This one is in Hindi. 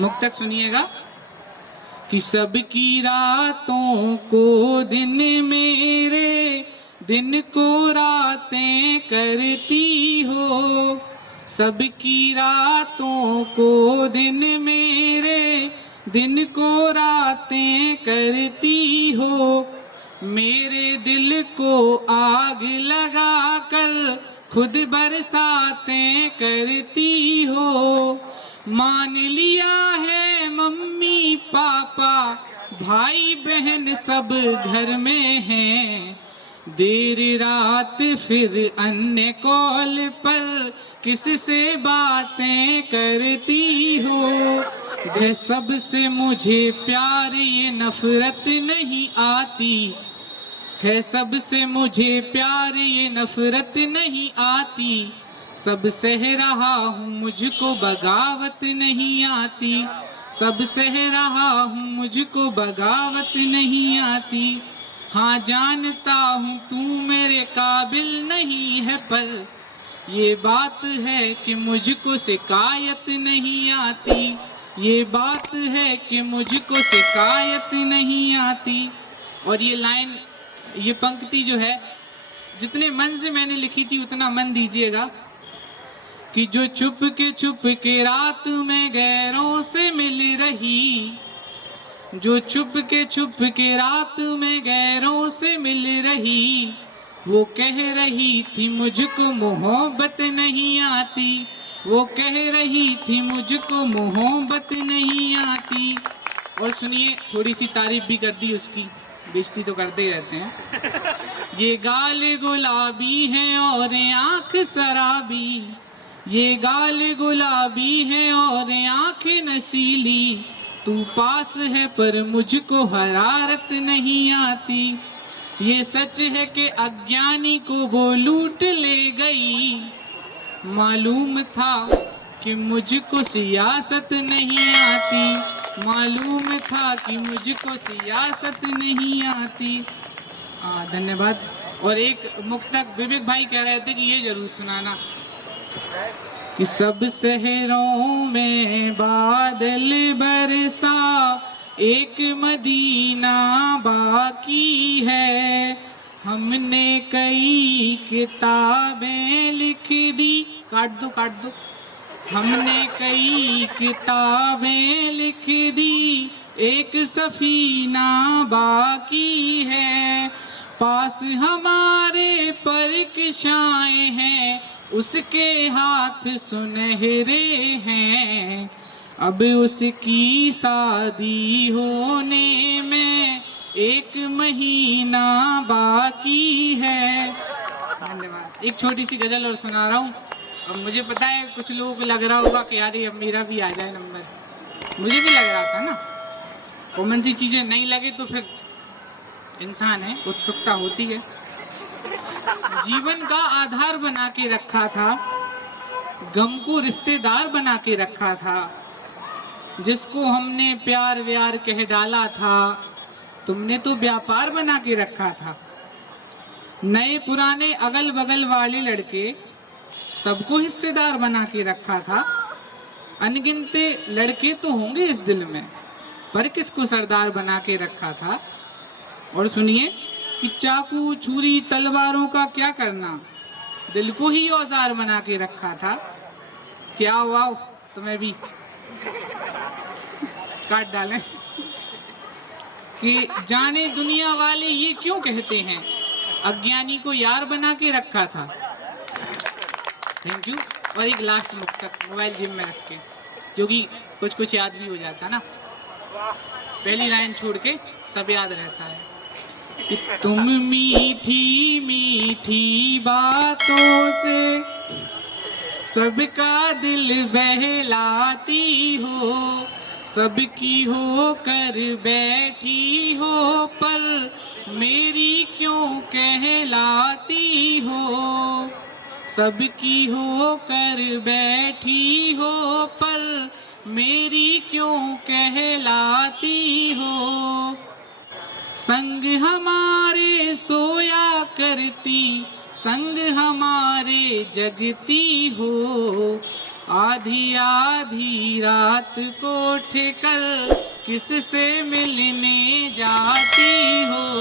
मुक्तक सुनिएगा कि सबकी रातों को दिन मेरे, दिन को रातें करती हो। सबकी रातों को दिन मेरे, दिन को रातें करती हो। मेरे दिल को आग लगा कर खुद बरसातें करती हो। मान लिया है मम्मी पापा भाई बहन सब घर में हैं। देर रात फिर अन्य कॉल पर किससे बातें करती हो। ये सबसे मुझे प्यार ये नफरत नहीं आती है। सबसे मुझे प्यार ये नफरत नहीं आती। सब सह रहा हूँ मुझको बगावत नहीं आती। सब सह रहा हूँ मुझको बगावत नहीं आती। हाँ जानता हूँ तू मेरे काबिल नहीं है, पर ये बात है कि मुझको शिकायत नहीं आती। ये बात है कि मुझको शिकायत नहीं आती। और ये लाइन, ये पंक्ति जो है, जितने मन से मैंने लिखी थी उतना मन दीजिएगा कि जो छुप के रात में गैरों से मिल रही, जो छुप के रात में गैरों से मिल रही, वो कह रही थी मुझको मोहब्बत नहीं आती। वो कह रही थी मुझको मोहब्बत नहीं आती। और सुनिए, थोड़ी सी तारीफ भी कर दी उसकी, बेइज्जती तो करते ही रहते हैं। ये गाल गुलाबी है और आंख शराबी, ये गाल गुलाबी है और आंखें नसीली। तू पास है पर मुझको हरारत नहीं आती। ये सच है कि अज्ञानी को वो लूट ले गई। मालूम था कि मुझको सियासत नहीं आती। मालूम था कि मुझको सियासत नहीं आती। धन्यवाद। और एक मुक्तक विवेक भाई कह रहे थे कि ये जरूर सुनाना कि सब शहरों में बादल बरसा, एक मदीना बाकी है। हमने कई किताबें लिख दी, काट दो काट दो। हमने कई किताबें लिख दी, एक सफीना बाकी है। पास हमारे परिकशाएं हैं, उसके हाथ सुनहरे हैं। अब उसकी शादी होने में एक महीना बाकी है। धन्यवाद। एक छोटी सी गजल और सुना रहा हूँ। अब मुझे पता है कुछ लोगों को लग रहा होगा कि यार अब मेरा भी आ जाए नंबर। मुझे भी लग रहा था ना, कॉमन सी चीजें नहीं लगे तो फिर इंसान है, उत्सुकता होती है। जीवन का आधार बना के रखा था, गम को रिश्तेदार बना के रखा था। जिसको हमने प्यार व्यार कह डाला था, तुमने तो व्यापार बना के रखा था। नए पुराने अगल बगल वाले लड़के सबको हिस्सेदार बना के रखा था। अनगिनते लड़के तो होंगे इस दिल में, पर किसको सरदार बना के रखा था। और सुनिए कि चाकू छुरी तलवारों का क्या करना, दिल को ही औजार बना के रखा था। क्या हुआ, तुम्हें भी काट डालें कि जाने दुनिया वाले ये क्यों कहते हैं, अज्ञानी को यार बना के रखा था। Thank you. और एक लास्ट मुक्तक, मोबाइल जिम में रख के, क्योंकि कुछ कुछ याद भी हो जाता ना। पहली लाइन छोड़ के सब याद रहता है कि तुम मीठी मीठी बातों से सबका दिल बहलाती हो। सबकी हो कर बैठी हो, पर मेरी क्यों कहलाती हो। सबकी हो कर बैठी हो, पर मेरी क्यों कहलाती हो। संग हमारे सोया करती, संग हमारे जगती हो। आधी आधी रात को उठकर किससे मिलने जाती हो।